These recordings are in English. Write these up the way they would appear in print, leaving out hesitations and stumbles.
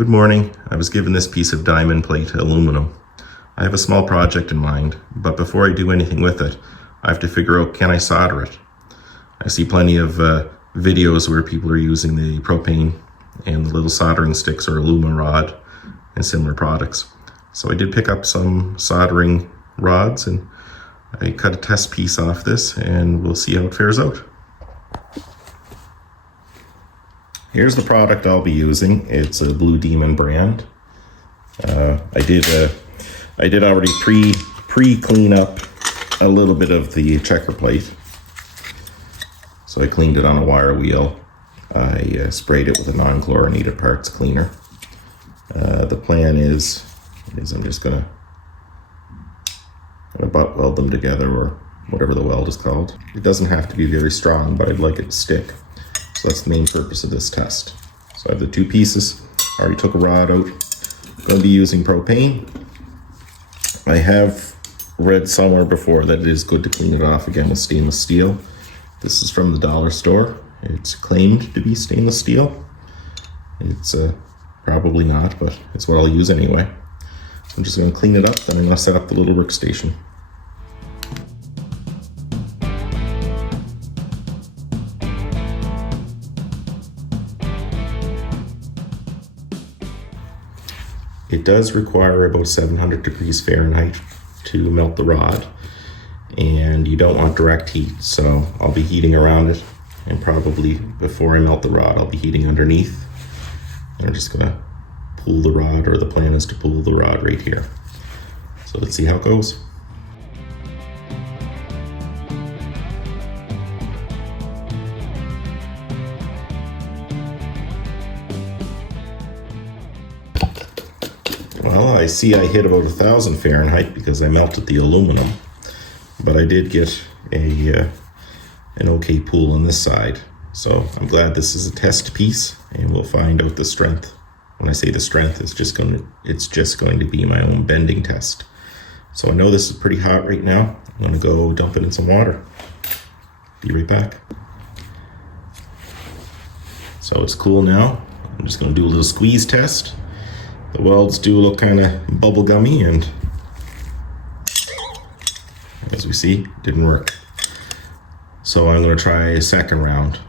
Good morning. I was given this piece of diamond plate aluminum. I have a small project in mind, but before I do anything with it, I have to figure out, can I solder it? I see plenty of videos where people are using the propane and the little soldering sticks or aluma rod and similar products. So I did pick up some soldering rods and I cut a test piece off this and we'll see how it fares out. Here's the product I'll be using. It's a Blue Demon brand. I did already pre-clean up a little bit of the checker plate. So I cleaned it on a wire wheel. I sprayed it with a non-chlorinated parts cleaner. The plan is I'm just gonna butt weld them together, or whatever the weld is called. It doesn't have to be very strong, but I'd like it to stick. So that's the main purpose of this test. So I have the two pieces. I already took a rod out. I'm going to be using propane. I have read somewhere before that it is good to clean it off again with stainless steel. This is from the dollar store. It's claimed to be stainless steel. It's probably not, but it's what I'll use anyway. So I'm just going to clean it up, then I'm going to set up the little workstation. It does require about 700 degrees Fahrenheit to melt the rod, and you don't want direct heat, so I'll be heating around it, and probably before I melt the rod I'll be heating underneath. And I'm just gonna pull the rod, or the plan is to pull the rod right here. So let's see how it goes. Well, I see I hit about 1,000 Fahrenheit because I melted the aluminum, but I did get an okay pull on this side. So I'm glad this is a test piece, and we'll find out the strength. When I say the strength, it's just going to be my own bending test. So I know this is pretty hot right now. I'm going to go dump it in some water. Be right back. So it's cool now. I'm just going to do a little squeeze test. The welds do look kind of bubblegummy, and as we see, didn't work. So I'm going to try a second round.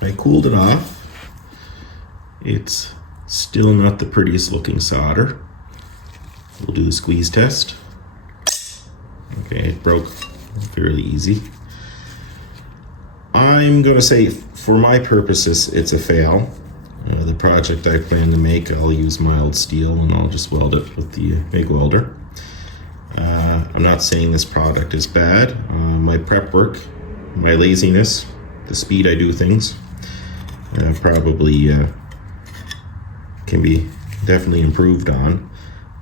I cooled it off. It's still not the prettiest looking solder. We'll do the squeeze test. Okay, it broke fairly easy. I'm gonna say, for my purposes, it's a fail. The project I plan to make, I'll use mild steel and I'll just weld it with the MIG welder. I'm not saying this product is bad. My prep work, my laziness, the speed I do things, probably can be definitely improved on.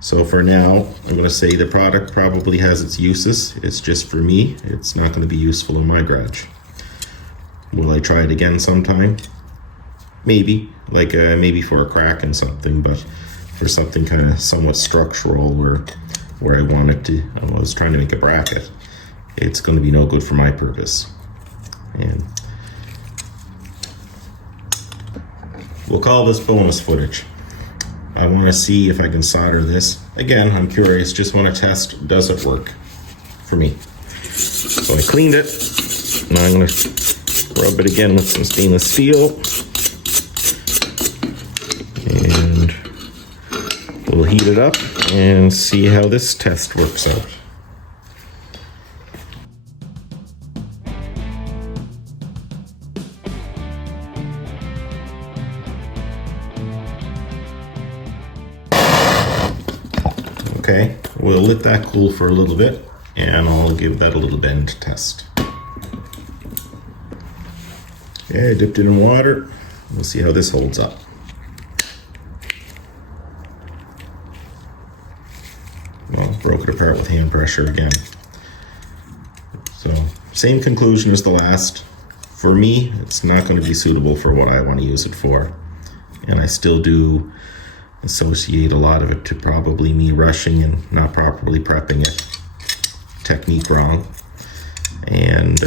So for now, I'm going to say the product probably has its uses. It's just for me. It's not going to be useful in my garage. Will I try it again sometime? Maybe, like maybe for a crack in something, but for something kind of somewhat structural where I wanted to, I was trying to make a bracket, it's going to be no good for my purpose. And we'll call this bonus footage. I want to see if I can solder this. Again, I'm curious, just want to test, does it work for me? So I cleaned it. Now I'm going to rub it again with some stainless steel. And we'll heat it up and see how this test works out. Okay, we'll let that cool for a little bit, and I'll give that a little bend test. Okay, I dipped it in water. We'll see how this holds up. Well, broke it apart with hand pressure again. So, same conclusion as the last for me, it's not going to be suitable for what I want to use it for. And I still do associate a lot of it to probably me rushing and not properly prepping it. Technique wrong. And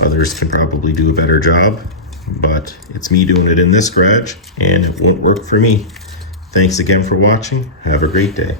others can probably do a better job. But it's me doing it in this garage, and it won't work for me. Thanks again for watching. Have a great day.